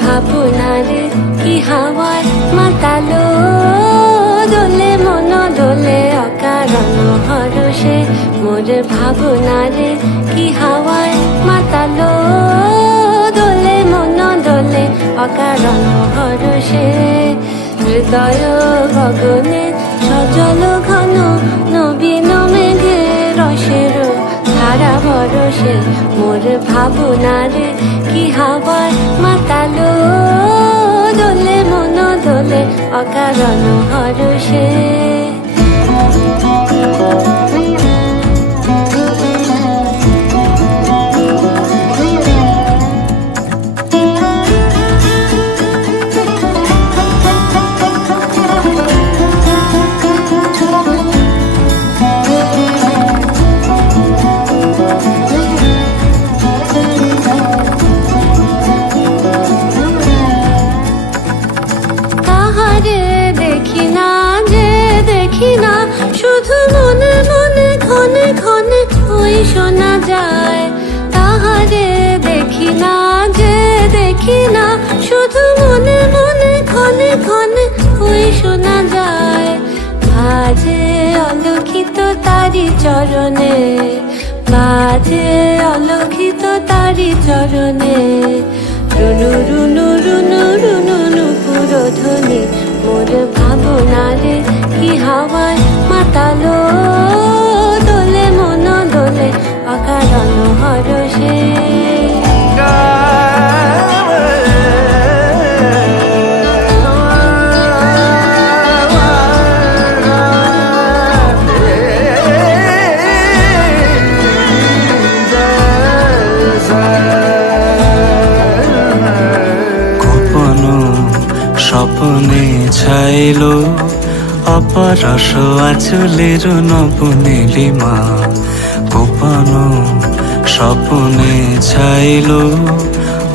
ভাবনারে কি হাওয়ায় মাতালো দোলে মন দোলে অকারণ হরষে মোর ভাবনারে কি হাওয়ায় মাতালো দোলে মন দোলে অকারণ হরষে হৃদয় গগনে সজল ঘন নবীন মেঘে রসের ধারা বরসে মোর ভাবনারে কি হাওয়ায় মাতালো দোলে মন দোলে অকারণ হরষে শুধু মনে মনে ক্ষণে ক্ষণে ওই শোনা যায় তাহারে দেখি না যে দেখি না শুধু মনে মনে ক্ষণে ক্ষণে ওই শোনা যায় বাজে অলক্ষিত তারি চরণে বাজে অলক্ষিত তারি চরণে রুনু রুনু রুনু রুনু নুপুর ধ্বনি মোর ভাবনারে কি হাওয়ায় মাতালো দোলে মন দোলে অকারণ হরষে স্বপ্নে ছাইলো অপরস আচলের নব নীলিমা গোপন স্বপ্নে ছাইলো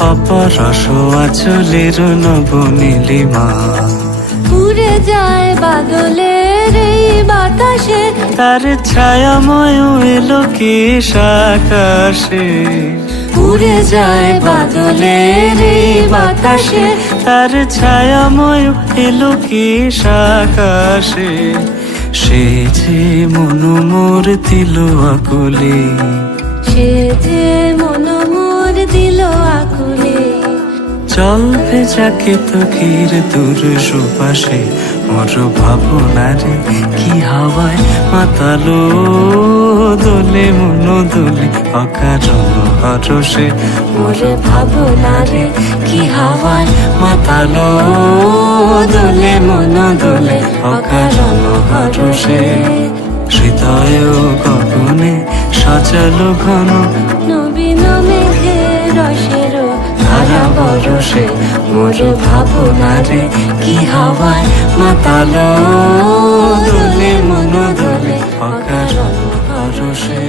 অপরস আচলের নব নীলিমা উড়ে যায় বাদলের এই বাতাসে তার ছায়াময় এলো কি আকাশে উড়ে যায় বাদলের এই বাতাসে তার ছায়াময় এলো কি আকাশে সে যে মন মোর দিল আকুলে সে যে মন মোর দিল আকুলে চল ভেজাকে তকির দূর সুপাশে মোর ভাবনারে কি হাওয়ায় মাতালো দোলে মন দোলে অকারণ হরষে মোর ভাবনারে কি হাওয়ায় মাতালো দোলে মন দোলে অকারণ হরষে হৃদয় গগনে সজল ঘন নবীন মেঘে রসের ধারা বরসে মোর ভাবনারে কি হাওয়ায় মাতালো দোলে মন দোলে অকারণ হরষে।